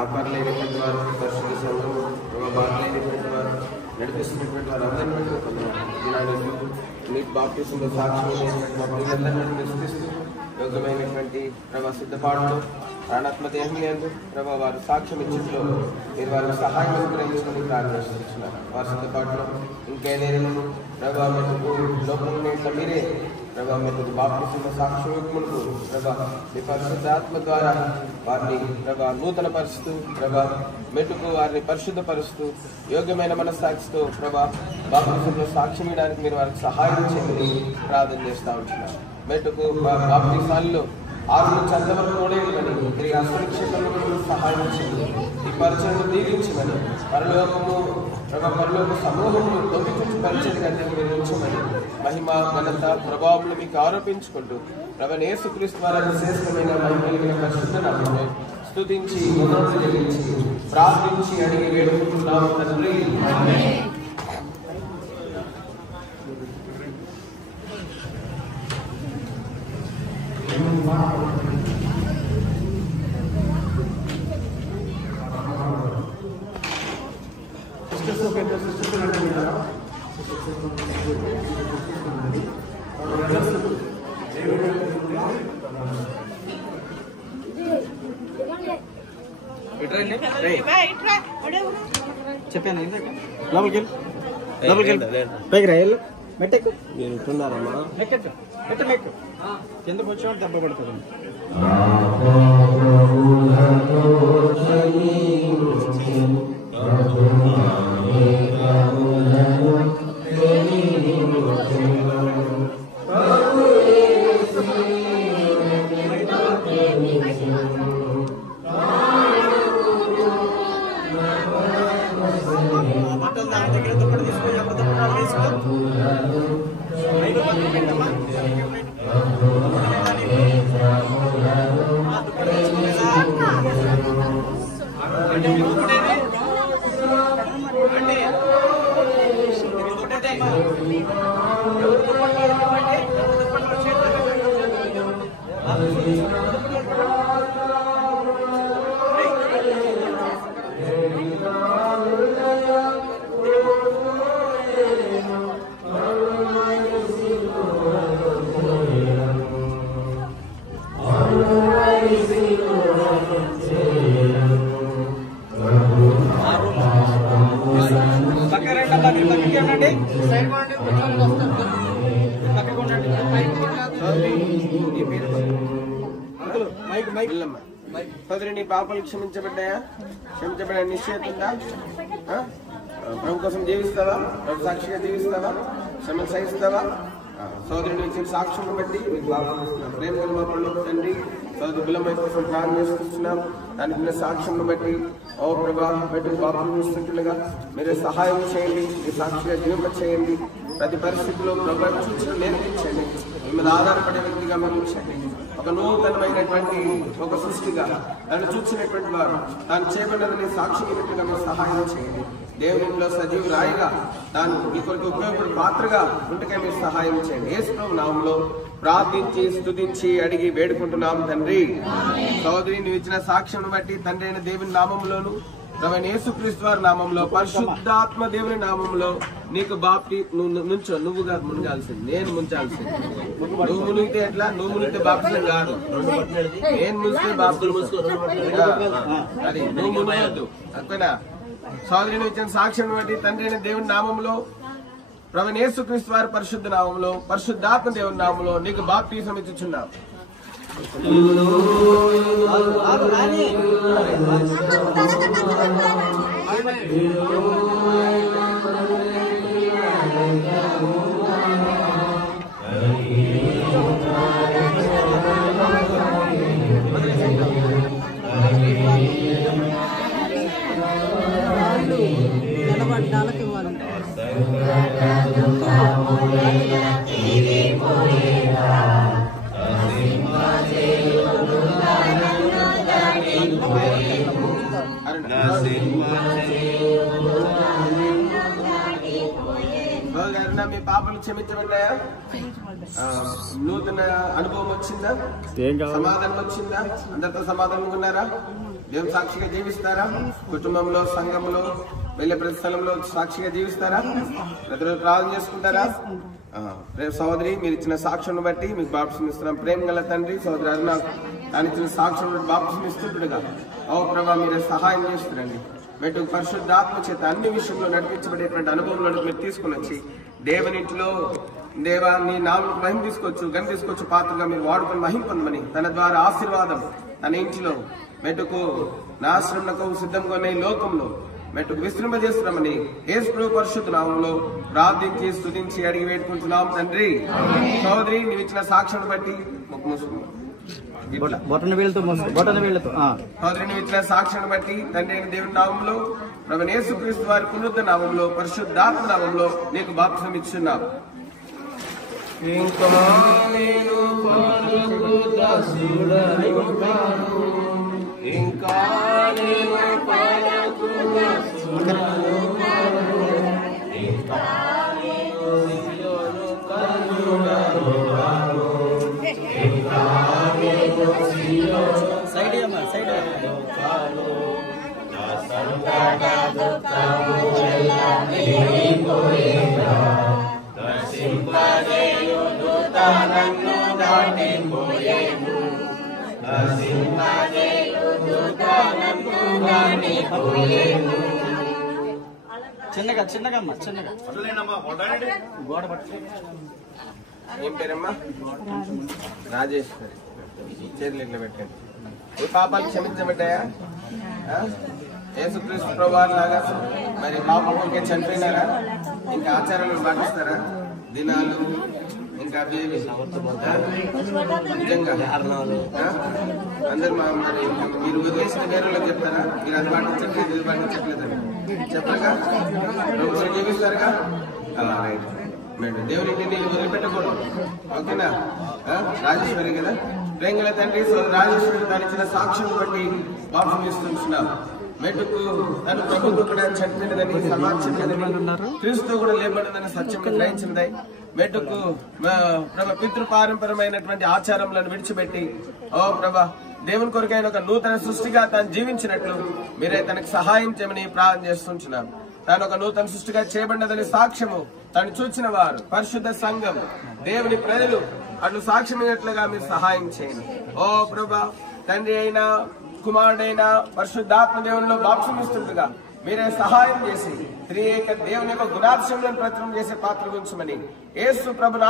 కాకారులైనటువంటి వారు, పరిశుద్ధ సంఘం బాధలైనటువంటి వారు, నడిపిస్తున్నటువంటి వారు అందరినీ ఈనాడు నీటి బాప్టిజంలో సాక్షులైనటువంటి విశ్వసిస్తూ యోగ్యమైనటువంటి ప్రభా సిద్ధపాటులో ప్రాణాత్మ దేహం లేదు ప్రభా వారు సాక్ష్యం ఇచ్చేట్లో మీరు వారికి సహాయం అనుగ్రహించుకొని ప్రారంభిస్తున్నారు. వారి సిద్ధపాటులో ఇంకేదైనా ప్రభా మీకు లోపల మీరే ప్రభా మీకు బాప్టిజంలో సాక్ష్యములకు ప్రభా మీ పరిశుద్ధాత్మ ద్వారా వారిని ప్రభా నూతన పరుస్తూ ప్రభా మెట్టుకు వారిని పరిశుద్ధపరుస్తూ యోగ్యమైన మనస్సాక్షితో ప్రభా బాప్టిజంలో సాక్ష్యం ఇవ్వడానికి మీరు వారికి సహాయం చేయమని ప్రార్థన చేస్తూ ఉంటున్నారు. మెట్టుకు బాప్టిజాల్లో 6 నుంచి అంతవరకు తోడేయమని తిరిగి అసురక్షితంలో సహాయం చేయండి. ఈ పరిచయం దీవించమని పరలోకము సమూహము దొంగిలించి పరిచయం అంటే మీరు ఉంచమని మహిమ ఘనత ప్రభావములు మీకు ఆరోపించుకుంటూ ప్రభువైన యేసుక్రీస్తు వారి శ్రేష్టమైన మహిమ పరిశుద్ధ నామములో స్తుతించి చెల్లించి ప్రార్థించి అడిగి వేడుకుంటున్నాము తండ్రి. చెప్పాను లోపలికి పైకి రాయలు మెట్టెక్కు మీరు ఉంటున్నారమ్మా మెట్టెక్కు మెట్టమెక్కు కిందకు వచ్చాడు దెబ్బ పడుతుంది. సోదరి పాపలు క్షమించబడ్డాయా? క్షమించబడ్డా నిశ్చయిత ఉందా? ప్రభు కోసం జీవిస్తావా? ప్రభు సాక్షిగా జీవిస్తావా? క్షమలు సహిస్తావా? సోదరుని ఇచ్చిన సాక్ష్యం బట్టి ప్రేమ తండ్రి సోదరు బిల్లమై కోసం ప్రార్థన చేసుకుంటున్నాం. దానికి సాక్ష్యం బట్టి ఓ ప్రభా బట్టి బాబు చూస్తుండగా మీరు సహాయం చేయండి, మీ సాక్షిగా జీవింప చేయండి. ప్రతి పరిస్థితిలో ప్రభు చూసిన నేర్పించండి. మీ మీద ఆధారపడే వ్యక్తిగా మరణించండి. ఒక నూతనమైనటువంటి ఒక సృష్టిగా దాన్ని చూసినటువంటి వారు తాను చేయబడినదని సాక్షిగా మీరు సహాయం చేయండి. దేవునిలో సజీవ రాయిగా తాను మీ కొరకు ఉపయోగపడే పాత్రగా ఉంటకే మీరు సహాయం చేయండి. యేసు ప్రభు నామములో ప్రార్థించి స్తుతించి అడిగి వేడుకుంటున్నాం తండ్రి. సోదరి నువ్వు ఇచ్చిన సాక్ష్యం బట్టి తండ్రి అయిన దేవుని నామంలోను ప్రభువైన యేసుక్రీస్తు వారి నామంలో పరిశుద్ధాత్మ దేవుని నామంలో నీకు బాప్తి నువ్వు కాదు మునగాల్సింది, నేను ముంచాల్సింది. నువ్వు మునిగితే ఎట్లా? నువ్వు మునిగితే బాప్తిజం కాదు, నేను మునిగితే బాప్తిజం. అది నువ్వు మునగద్దు అంతేనా? సోదరిని ఇచ్చిన సాక్ష్యం బట్టి తండ్రి అయిన దేవుని నామంలో ప్రభువైన యేసుక్రీస్తు వారి పరిశుద్ధ నామంలో పరిశుద్ధాత్మ దేవుని నామంలో నీకు బాప్తిజం ఇచ్చుచున్నాం. మీ పాపలు క్షమించబడ్డాయా? నూతన అనుభవం వచ్చిందా? సమాధానం వచ్చిందా? అందరితో సమాధానంగా ఉన్నారా? దేవుని సాక్షిగా జీవిస్తారా? కుటుంబంలో, సంఘంలో, వెళ్ళే ప్రతి స్థలంలో సాక్షిగా జీవిస్తారా? ప్రతిరోజు ప్రార్థన చేసుకుంటారా? సహోదరి, మీరు ఇచ్చిన సాక్ష్యం బట్టి మీకు బాప్టిజం ఇస్తున్నాం. ప్రేమ గల తండ్రి, సహోదరి అరుణ ఆయన ఇచ్చిన సాక్ష్యం బట్టి బాప్టిజం ఇస్తుండగా ప్రభా మీరే సహాయం చేస్తున్నారండి. మెట్టు పరిశుద్ధాత్మ చేత అన్ని విషయంలో నడిపించబడేటువంటి అనుభవంలో మీరు తీసుకుని వచ్చి దేవునింటిలో దేవా నీ నాలుగు మహిమ తీసుకోవచ్చు, గని తీసుకోవచ్చు, పాత్రగా మీరు వాడుకొని మహిమ పొందమని తన ద్వారా ఆశీర్వాదం తన ఇంటిలో మెట్టుకు నాశనంకు సిద్ధంగా ఉన్న ఈ లోకంలో మెట్టుకు విశ్రమింపజేస్తున్నామని యేసు పరిశుద్ధ నామంలో ప్రార్థించి స్తుతించి అడిగి వేడుకుంటున్నాం తండ్రి. సోదరి, నీవు ఇచ్చిన సాక్ష్యం బట్టి సోదరి నువ్వు ఇచ్చిన సాక్ష్యం బట్టి తండ్రి అయిన దేవుని నామంలో ప్రభువైన యేసుక్రీస్తు వారి పునరుద్ధ నామంలో పరిశుద్ధాత్మ నామంలో నీకు బాప్తిసం ఇచ్చున్నాం. చిన్నగా చిన్నగా అమ్మా, చిన్నగా గోడ పట్టు. ఏం పేరమ్మా? రాజేశ్వరి. చేతులు ఇట్లా పెట్టండి. ఈ పాపాలు క్షమించబడ్డాయా? యేసుక్రీస్తు ప్రభువారి లాగా మరి పాపంకే చనిపోయినారా? ఇంకా ఆచారాలను పాటిస్తారా? దినాలు ఇంకా నిజంగా అందరు మరి మీరు వదిలేసిన వేరేలో చెప్తారా? మీరు అది పాటించట్లేదు, ఇది పాటించట్లేదని చెప్పగా జీవిస్తారుగా. రైట్ మేడం, దేవునికి నీళ్ళు వదిలిపెట్టకూడదు. ఓకేనా? రాజేశ్వరి కదా, ప్రేంగల తండ్రి రాజేశ్వరి తను ఇచ్చిన సాక్ష్యం బట్టి బాప్తిసం ఇస్తున్నాం. మెట్టుకు తను ప్రభుత్వం కూడా చనిపోయినదని సమాచారం క్రీస్తు కూడా లేబడినదని సత్యం గ్రహించినదై మెట్టుకు ప్రభ పితృపారంపరమైనటువంటి ఆచారములను విడిచిపెట్టి ప్రభా దేవుని కొరకైన ఒక నూతన సృష్టిగా తాను జీవించినట్లు మీరే తనకు సహాయం చేయమని ప్రార్థన చేస్తుంటున్నాం. తాను ఒక నూతన సృష్టిగా చేయబడినదని సాక్ష్యము తను చూచిన వారు పరిశుద్ధ సంఘం దేవుని ప్రజలు అట్లు సాక్ష్యమైనట్లుగా మీరు సహాయం చేయండి. ప్రభా తండ్రి అయినా కుమారుడైన పరిశుద్ధాత్మ దేవునిలో బాప్తిసమిస్తుండగా మీరే సహాయం చేసి త్రియేక దేవుని యొక్క గుణాతిశయములను ప్రచురం చేసే పాత్ర గురించమని యేసు ప్రభువు